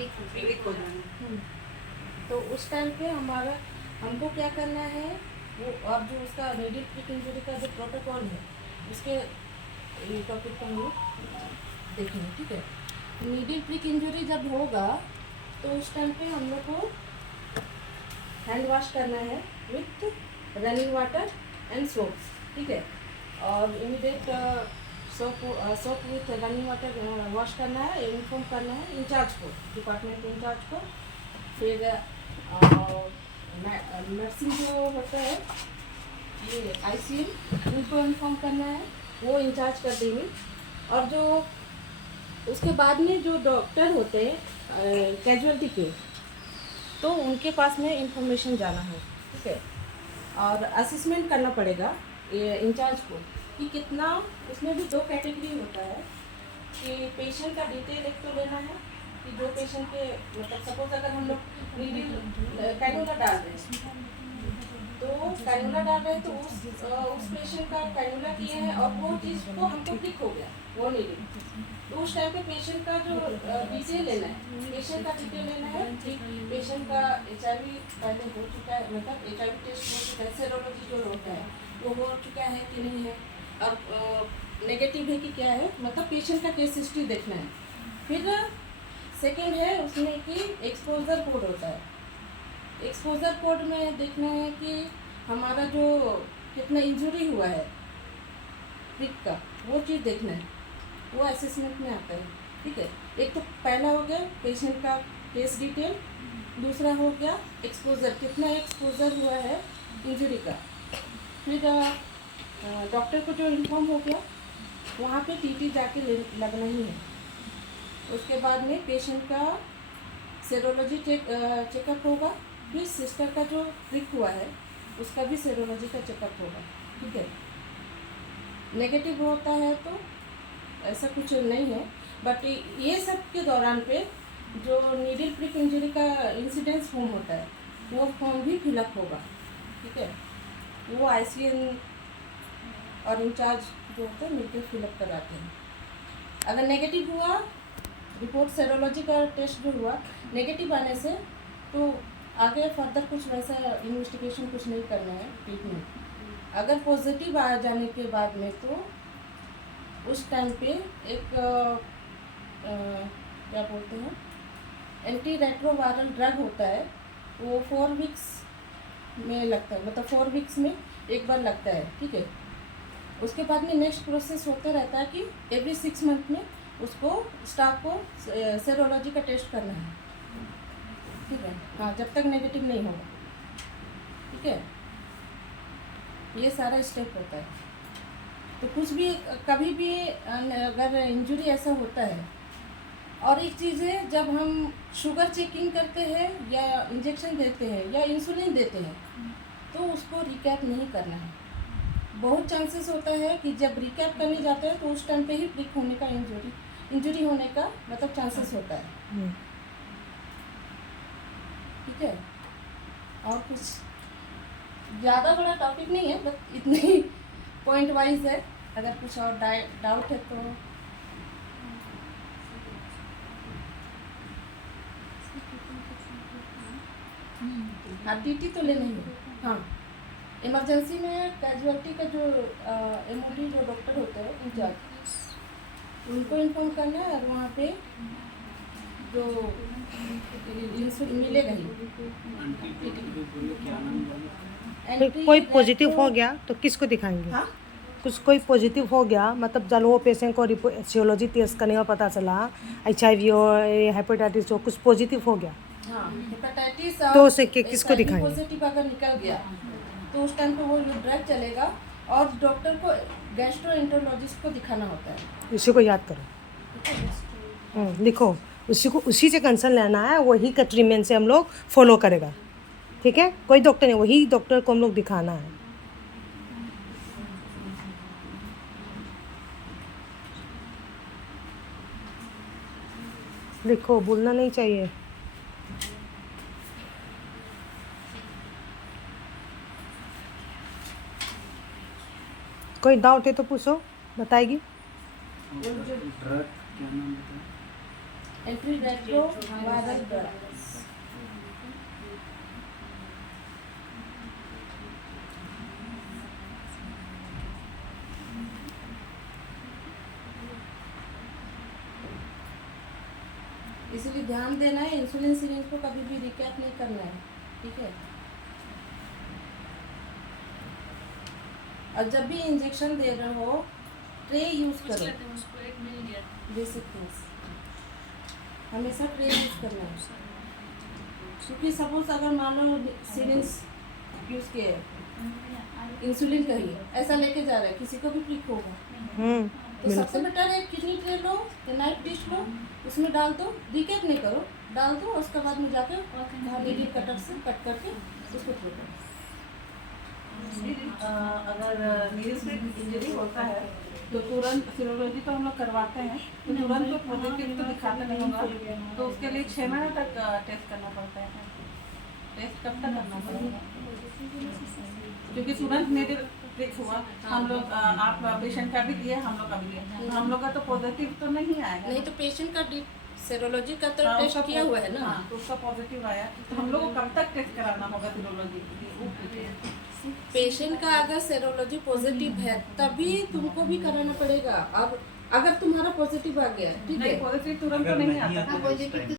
Week हो जाना। तो उस टाइम पे हमको क्या करना है, वो अब जो उसका नीडल प्रिक इंजरी का जो प्रोटोकॉल है उसके टॉपिक को हम लोग देखेंगे, ठीक है। नीडल प्रिक इंजरी जब होगा तो उस टाइम पे हम लोग को हैंड वॉश करना है with running water and soap, ठीक है। और immediate soap with running water wash करना है, इन्फॉर्म करना है इंचार्ज को, डिपार्टमेंट इंचार्ज को। फिर नर्सिंग जो होता है ये ICM, उनको इन्फॉर्म करना है, वो इंचार्ज कर देंगे। और जो उसके बाद में जो डॉक्टर होते हैं कैजुअल्टी के, तो उनके पास में इंफॉर्मेशन जाना है, ठीक है। और असेसमेंट करना पड़ेगा ये इंचार्ज को कि कितना, उसमें भी 2 कैटेगरी होता है कि पेशेंट का डिटेल एक तो लेना है कि जो पेशेंट के मतलब सपोज अगर हम लोग नीडल कैनुला डाल रहे हैं, तो कैनुला डाल रहे हैं तो उस पेशेंट का कैनुला किए हैं और वो चीज़ को हमको क्लिक हो गया वो नीडल, तो उस टाइम पे पेशेंट का जो डिटेल लेना है, पेशेंट का डिटेल लेना है कि पेशेंट का HIV पहले हो चुका है, मतलब HIV टेस्ट हो चुका है, सेरोलॉजी जो होता है वो हो चुका है कि नहीं है, अब नेगेटिव है कि क्या है, मतलब पेशेंट का केस हिस्ट्री देखना है। फिर सेकेंड है उसमें कि एक्सपोजर कोड होता है। एक्सपोजर कोड में देखना है कि हमारा जो कितना इंजरी हुआ है प्रिक का, वो चीज़ देखना है, वो असेसमेंट में आता है, ठीक है। एक तो पहला हो गया पेशेंट का केस डिटेल, दूसरा हो गया एक्सपोजर, कितना एक्सपोजर हुआ है इंजरी का। फिर डॉक्टर को जो इन्फॉर्म हो गया, वहाँ पे TT जाके लगना ही है। उसके बाद में पेशेंट का सेरोलॉजी चेकअप होगा, फिर सिस्टर का जो प्रिक हुआ है उसका भी सेरोलॉजी का चेकअप होगा, ठीक है। नेगेटिव होता है तो ऐसा कुछ नहीं है, बट ये सब के दौरान पे जो नीडल प्रिक इंजरी का इंसिडेंस फॉर्म होता है वो फॉर्म भी फिलअप होगा, ठीक है। वो ICM और इंचार्ज जो होते हैं मिलकर फिलअप कराते हैं। अगर नेगेटिव हुआ रिपोर्ट, सेरोलॉजी का टेस्ट जो हुआ नेगेटिव आने से, तो आगे फर्दर कुछ वैसा इन्वेस्टिगेशन कुछ नहीं करना है ट्रीटमेंट। अगर पॉजिटिव आ जाने के बाद में तो उस टाइम पे एक क्या बोलते हैं एंटी रेट्रोवायरल ड्रग होता है, वो 4 वीक्स में लगता है, मतलब 4 वीक्स में एक बार लगता है, ठीक है। उसके बाद में नेक्स्ट प्रोसेस होता रहता है कि एवरी 6 मंथ में उसको स्टाफ को सेरोलॉजी का टेस्ट करना है, ठीक है। हाँ, जब तक नेगेटिव नहीं होगा, ठीक है। ये सारा स्टेप होता है। तो कुछ भी कभी भी अगर इंजरी ऐसा होता है, और एक चीज़ है जब हम शुगर चेकिंग करते हैं या इंजेक्शन देते हैं या इंसुलिन देते हैं तो उसको रिकैप नहीं करना है। बहुत चांसेस होता है कि जब रिकैप करने जाते हैं तो उस टाइम पे ही प्रिक होने का इंजरी होने का मतलब चांसेस होता है, ठीक है। और कुछ ज़्यादा बड़ा टॉपिक नहीं है, बस इतनी पॉइंट वाइज है। अगर कुछ और डाउट है तो हाँ, TT तो लेना ही है। हाँ, इमरजेंसी में कैजुअलिटी का जो MOD जो डॉक्टर होते हैं इंचार्ज, उनको इन्फॉर्म करना है, और वहाँ पे जो मिलेगा ही। कोई पॉजिटिव हो गया तो किसको दिखाएंगे? हाँ, कुछ कोई पॉजिटिव हो गया मतलब चलो वो पेशेंट को सीरोलॉजी टेस्ट करने का पता चला HIV और हेपेटाइटिस हो, कुछ पॉजिटिव हो गया हाँ, हेपेटाइटिस तो उसे किसको दिखाएंगे? पॉजिटिव अगर निकल गया तो उस टाइम पे वो ड्रग चलेगा, और डॉक्टर को गैस्ट्रोएंटरोलॉजिस्ट को दिखाना होता है। इसी को याद करो, लिखो, उसी से कंसर्न लेना है, वही का ट्रीटमेंट से हम लोग फॉलो करेगा, ठीक है। कोई डॉक्टर नहीं, वही डॉक्टर को हम लोग दिखाना है। लिखो, भूलना नहीं चाहिए। कोई डाउट है तो पूछो, बताएगी। ड्रग क्या नाम बताया? Entry retroviral drugs. इसलिए ध्यान देना है, इंसुलिन सिरिंज को कभी भी रिकैप नहीं करना है, ठीक है। और जब भी इंजेक्शन दे रहे हो ट्रे यूज करो, बेसिक थिंग्स हमेशा ट्रे यूज करना है, क्योंकि सपोज अगर मान लो सिरिंज यूज किए इंसुलिन का ही ऐसा लेके जा रहा है, किसी को भी प्रिक होगा, तो सबसे बेटर है किडनी ट्रे लो या नाइफ डिश लो, उसमें डाल दो, रिकैप नहीं करो, डाल दो, उसके बाद में जाके नीडल कटर से कट करके उसको थ्रो करो। अगर नीडल से इंजरी होता है तो तुरंत सीरोलॉजी तो हम लोग करवाते हैं, तो तुरंत तो पॉजिटिव तो दिखाते नहीं होगा, तो उसके लिए 6 महीने तक टेस्ट करना पड़ता है। टेस्ट कब तक करना पड़ेगा? क्योंकि तुरंत नीडल प्रिक हुआ, हम लोग आप पेशेंट का भी दिए, हम लोग का भी दिए, हम लोग का तो पॉजिटिव तो नहीं आएगा। नहीं तो पेशेंट का सेरोलॉजी का तो टेस्ट किया हुआ है ना। हाँ, तो उसका पॉजिटिव आया, तो हम लोग को कब तक टेस्ट कराना होगा सीरोलॉजी? पेशेंट का अगर सेरोलॉजी पॉजिटिव है तभी तुमको भी कराना पड़ेगा। अब अगर तुम्हारा पॉजिटिव आ गया, ठीक है, नहीं पॉजिटिव तुरंत तो नहीं आता।